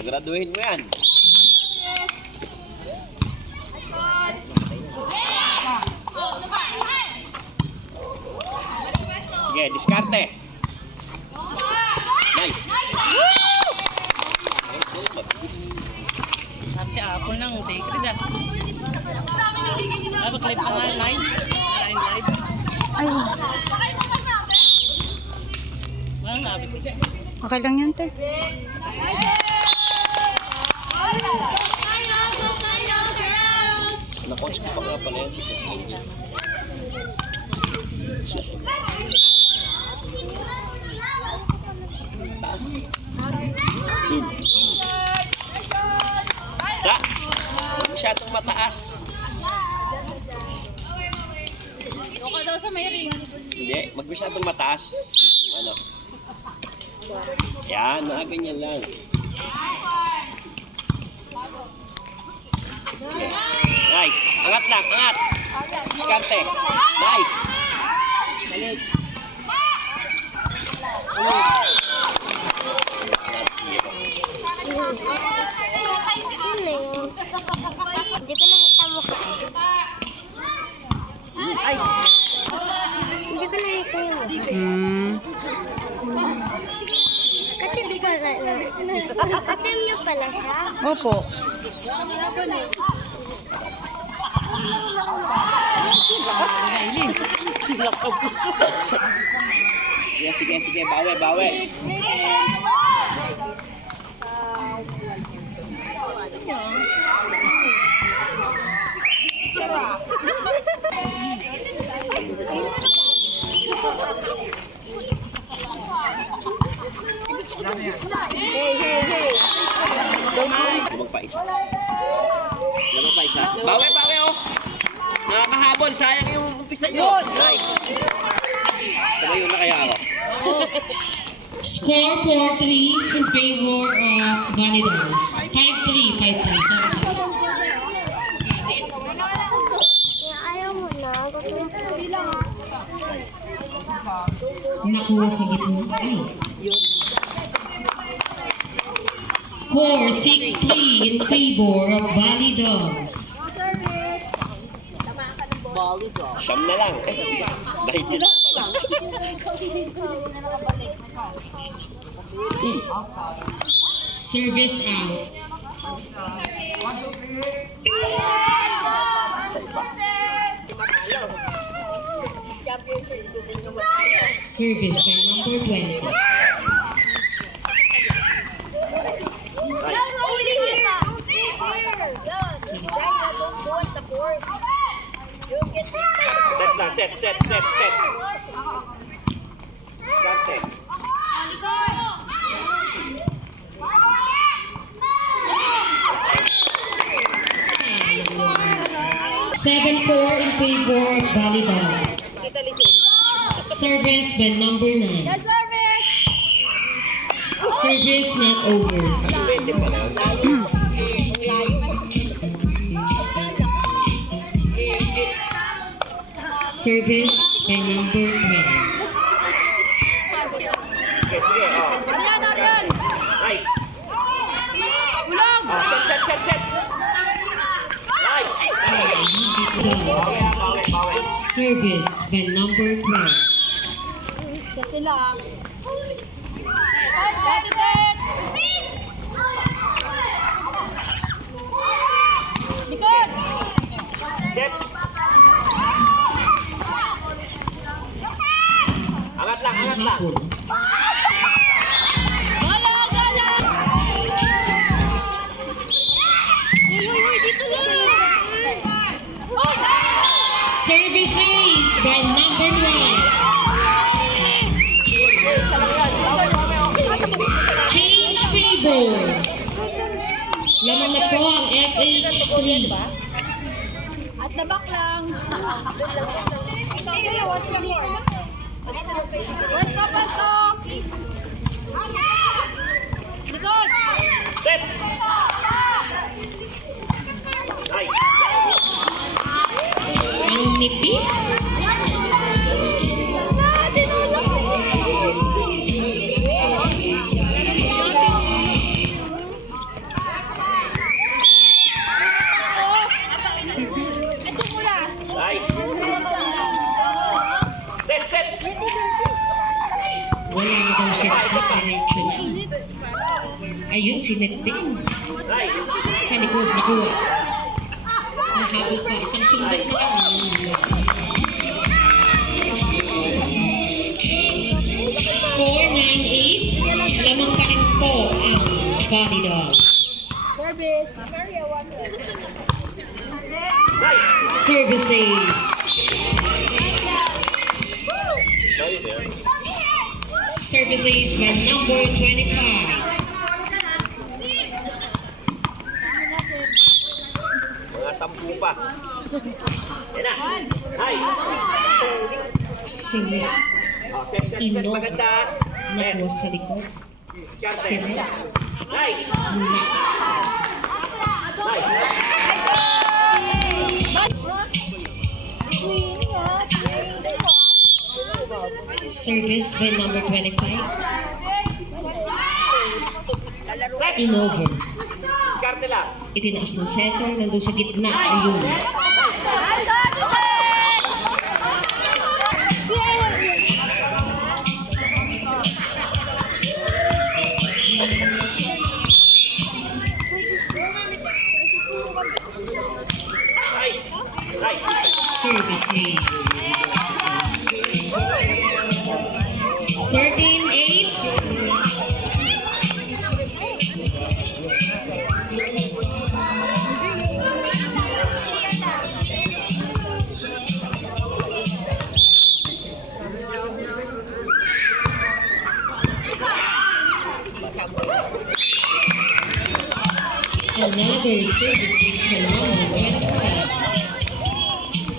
Siguraduhin mo yan. Sige, diskarte. Nice. Sabi si Apple ng sacred ah. Ay, mag-live pa nga live. Live. Ay, Walang labit. okay lang yan, te. Na-coach ko pa nga pala yan si Coach Lady. Siya si taas. Sa! Masyadong mataas. Doon ka daw sa may ring. Hindi, masyadong mataas. Ano? Yan, ganyan lang. Okay. Nice. Angat lang, angat. Diskarte. Nice. Balik. Hindi ko nakita mo ka. Ay. Hindi ko nakita yung mukha. Katim pala. Katim niyo pala siya. Opo. Sige, bawi. Hey. Lamang pa isa. Bawi, oh. Nakakahabol. Sayang yung umpisa nyo. Nice. Tumayo na kaya ako. Score 4-3 in favor of Validas. 5-3. Sorry. Ayaw mo na. Nakuha sa gitna. Ay. Score 6-3 in favor of Validas. Siyam na lang. Dahil sila pala. Service out. Sa iba. Service by number 20. Set. Diskarte. 7-4 in favor of Validas. Service by number 9. Service not over. Pwede pala. Service by number 12. Sige. Arian! Nice. Ulog! Set. Nice. Bawi. Service by number 12. Siya sila. Set! Likod! Set. Angat lang. Hapon. Service ace by number 9. Change favor. Laman na po ang FH3. At the back lang. Stop! Likod! Set. Nice. Ang nipis. Ayun, sinet din. Nice. Sa likod, nakuha. Nahabol pa. Isang sundan na lang. Score 9-8. Lamang pa rin po ang Body Dogs. Service. Nice. Services. Services by number 25. Mga 10 pa. Yan na. Nice. Sinet. Oh, set. Ino. Maganda. Set. Nakuha sa likod. Diskarte. Sinet. Nice. Next. Nice. Service by number 25. Set. Inover. Diskarte lang. Itinaas ng setter. Nandun sa gitna. Ayun. Nice. Nice. Services. 13-8. Another services for number 25.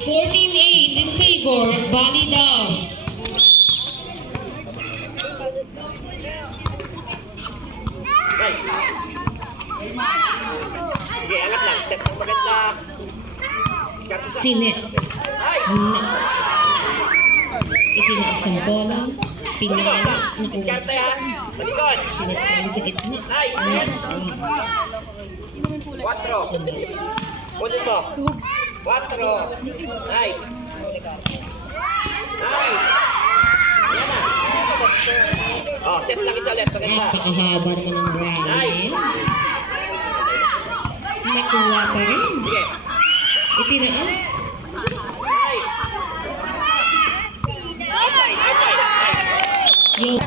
14-8 in favor of Bali Dogs. Nice. Sige, alat lang. Set ang maganda. Diskarte sa. Sinet. Nice. Next. Itinaas ang bola. Pinala. Nakuha. Diskarte ha. Sa likod. Sinet pa rin sa gitna. Nice. Next. 4. Kunin mo. 4. Nice. Nice. Yan na. Oh, set lang isa ulit. Maganda. Napakahaba naman ng round. Nice. Nakuha pa rin. Sige. Itinaas. Nice. Outside. Outside. Nice. Yo.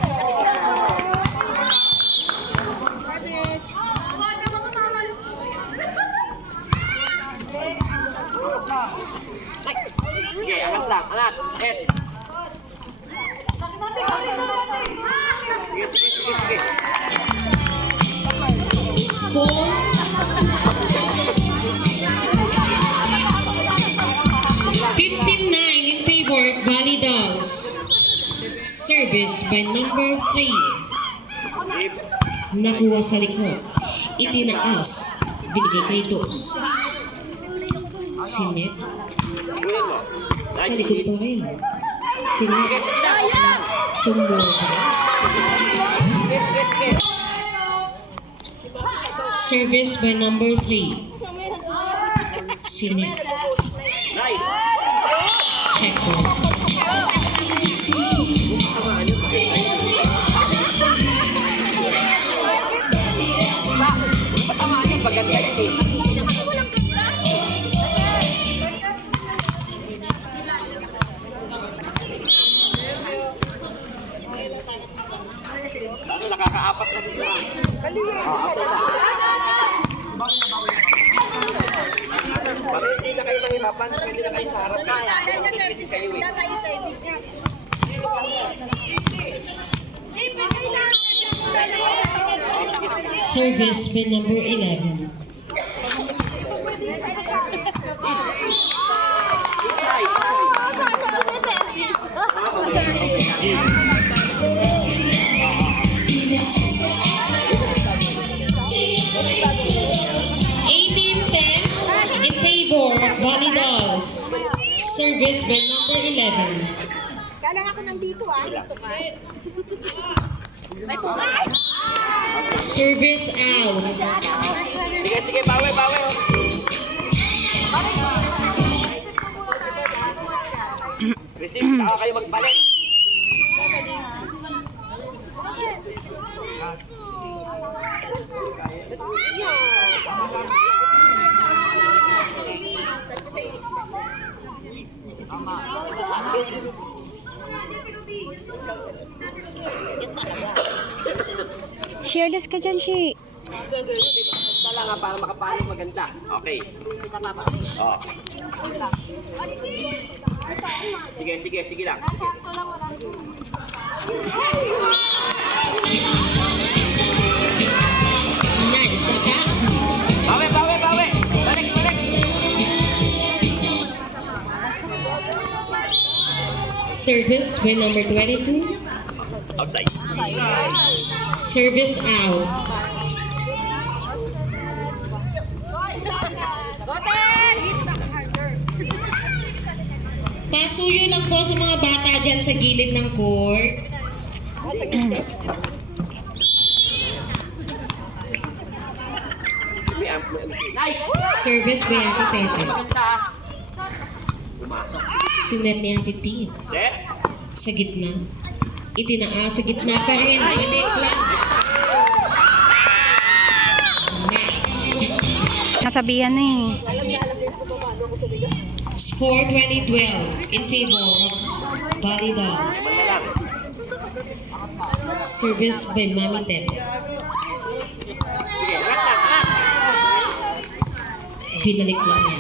Sige, alat lang. Alat. Head. Sige, sige, sige, sige. Score. 15-9 in favor of Bali Dogs. Service by number 3. Keep. Nakuha sa likod. Itinaas. Binigay kay Dos. Sinet. Kunin mo. Sa Nice. likod pa rin. Sinet. Sige, sige lang. Tumbo. Sige, sige, sige. Service by number 3. Sinet. Nice. Hector. Tamaan yung paganda yun eh. Ano, nakakaapat na siya. Apat na. Para hindi na kayo mahirapan, pwede na kayo sa harap. Service kayo eh. Service by number 11. In favor of Bali Dolls. Service by number 11. Kalang ako nandito ah. Service out. Sige, sige, bawi, bawi. Receive, saka kayo magpalit. Fearless ka dyan, Shi. Basta lang para makapalo maganda. Okay. Oh. Sige lang. Nice attack. Bawi. Balik. Service by number 22. Outside. Service out. Pasuyo lang po sa mga bata dyan sa gilid ng court. Nice! Service by Ate Tete. Maganda. Pumasok. Sinet ni Ate Tin. Set. Sa gitna. Sa gitna pa rin. Balik lang. Nice. Nasabihan na eh. Score 2012 in favor of Body Dogs. Service by Mami Tete. Sige, angat. Binalik lang niya.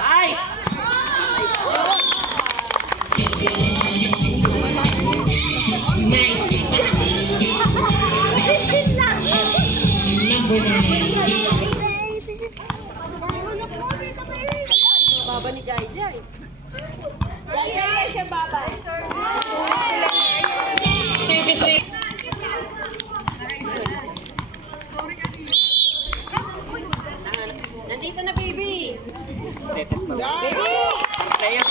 Nice! Nice. Number 9. Baba ni Jai Jai. Jai siya baba. Service by Nandito na, baby. Baby! Players.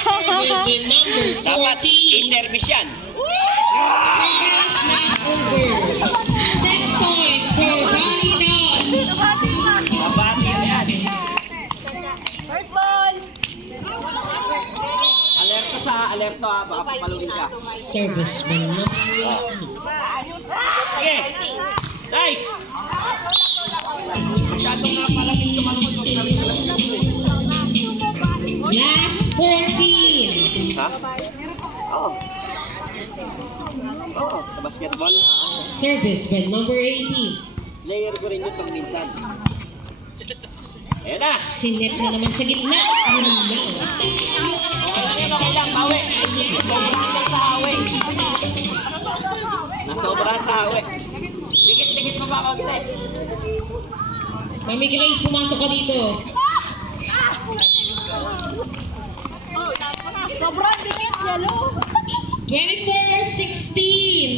service with number 14. Dapat i-service yan. Service not over. Set point for Body Dogs. Mabati yan. First ball. Alerto ha. Baka papaluin ka. Service by number 18. Okay. Nice! Masyadong napalagin tumalunod. Last 14. Ha? Oo. Oo, sa basketball. Service by number 18. Layer ko rin yun pag minsan. Ayan na! Sinet na naman sa gitna. Yun lang. Okay lang, bawi. Nasobrahan lang sa hawi. Nasobrahan sa hawi. Dikit-dikit mo ba konti? Mami Grace, pumasok ka dito. Sobrang bigat, yellow. 24-16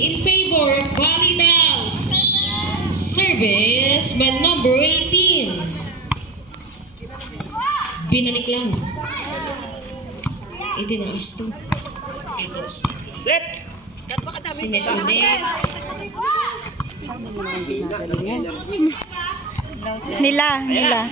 in favor of Body Dogs. Service by number 18. Binalik lang. Itinaas to. Set! Sinet ulit. Nila. Ayan na.